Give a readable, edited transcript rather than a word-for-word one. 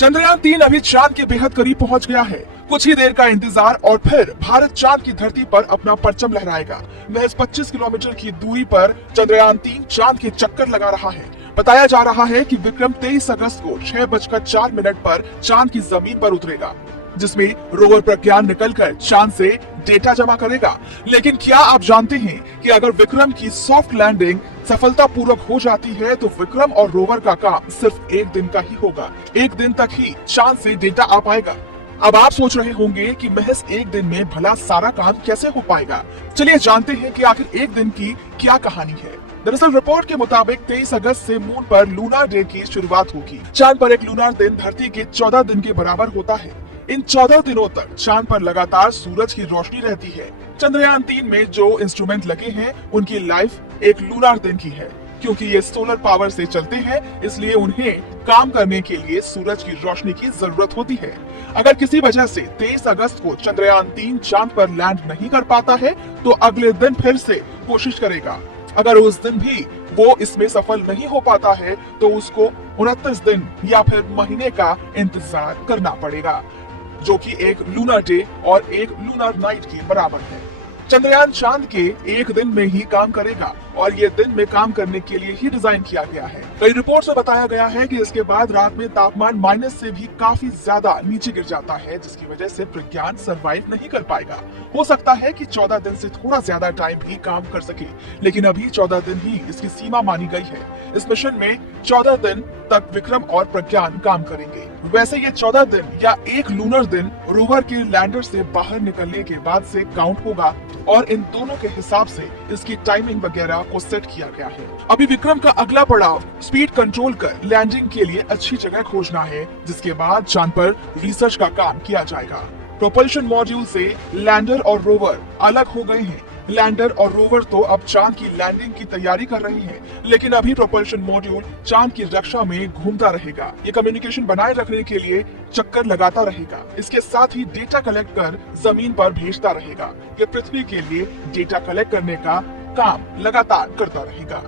चंद्रयान-3 अभी चांद के बेहद करीब पहुंच गया है। कुछ ही देर का इंतजार और फिर भारत चांद की धरती पर अपना परचम लहराएगा। महज 25 किलोमीटर की दूरी पर चंद्रयान-3 चांद के चक्कर लगा रहा है। बताया जा रहा है कि विक्रम 23 अगस्त को 6:04 पर चांद की जमीन पर उतरेगा, जिसमें रोवर प्रज्ञान निकलकर चांद से डेटा जमा करेगा। लेकिन क्या आप जानते हैं कि अगर विक्रम की सॉफ्ट लैंडिंग सफलतापूर्वक हो जाती है तो विक्रम और रोवर का काम सिर्फ एक दिन का ही होगा। एक दिन तक ही चांद से डेटा आ पाएगा। अब आप सोच रहे होंगे कि महज एक दिन में भला सारा काम कैसे हो पाएगा। चलिए जानते हैं कि आखिर एक दिन की क्या कहानी है। दरअसल रिपोर्ट के मुताबिक 23 अगस्त से मून पर लूनार डे की शुरुआत होगी। चांद पर एक लूनार दिन धरती के 14 दिन के बराबर होता है। इन 14 दिनों तक चांद पर लगातार सूरज की रोशनी रहती है। चंद्रयान-3 में जो इंस्ट्रूमेंट लगे हैं उनकी लाइफ एक लूनार दिन की है। क्योंकि ये सोलर पावर से चलते हैं, इसलिए उन्हें काम करने के लिए सूरज की रोशनी की जरूरत होती है। अगर किसी वजह से 23 अगस्त को चंद्रयान-3 चांद पर लैंड नहीं कर पाता है तो अगले दिन फिर से कोशिश करेगा। अगर उस दिन भी वो इसमें सफल नहीं हो पाता है तो उसको 29 दिन या फिर महीने का इंतजार करना पड़ेगा, जो कि एक लूनार डे और एक लूनार नाइट के बराबर है। चंद्रयान चांद के एक दिन में ही काम करेगा और ये दिन में काम करने के लिए ही डिजाइन किया गया है। कई रिपोर्ट्स में बताया गया है कि इसके बाद रात में तापमान माइनस से भी काफी ज्यादा नीचे गिर जाता है, जिसकी वजह से प्रज्ञान सरवाइव नहीं कर पाएगा। हो सकता है कि 14 दिन से थोड़ा ज्यादा टाइम भी काम कर सके, लेकिन अभी 14 दिन ही इसकी सीमा मानी गई है। इस मिशन में 14 दिन तक विक्रम और प्रज्ञान काम करेंगे। वैसे ये 14 दिन या एक लूनर दिन रोवर के लैंडर से बाहर निकलने के बाद से काउंट होगा और इन दोनों के हिसाब से इसकी टाइमिंग वगैरह को सेट किया गया है। अभी विक्रम का अगला पड़ाव स्पीड कंट्रोल कर लैंडिंग के लिए अच्छी जगह खोजना है, जिसके बाद चांद पर रिसर्च का काम किया जाएगा। प्रोपल्शन मॉड्यूल से लैंडर और रोवर अलग हो गए हैं। लैंडर और रोवर तो अब चांद की लैंडिंग की तैयारी कर रहे हैं, लेकिन अभी प्रोपल्शन मॉड्यूल चांद की रक्षा में घूमता रहेगा। ये कम्युनिकेशन बनाए रखने के लिए चक्कर लगाता रहेगा। इसके साथ ही डेटा कलेक्ट कर जमीन पर भेजता रहेगा। ये पृथ्वी के लिए डेटा कलेक्ट करने का काम लगातार करता रहेगा।